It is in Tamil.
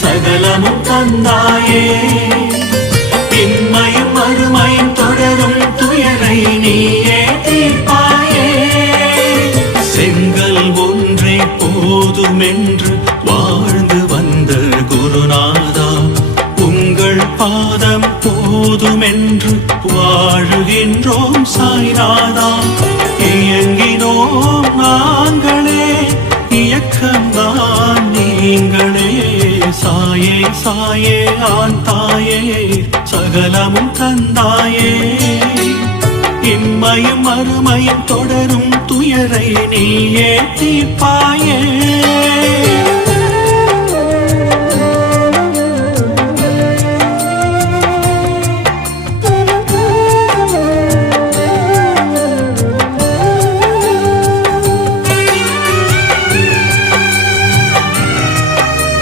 சகலமும் தந்தாயே இன்மையும் மறுமையும் தொடரும் துயரை நீயே தீர்ப்பாயே செங்கல் ஒன்றே போதுமென்று வாழ்ந்து வந்த குருநாதா உங்கள் பாதம் போதுமென்று வாழுகின்றோம் சாய்நாதா இயங்கினோம் நாங்களே இயக்கம்தான் நீங்களே சாயே சாயே ஆந்தாயே சகலமும் தந்தாயே இன்மையும் மறுமையும் தொடரும் துயரை நீயே தீர்ப்பாயே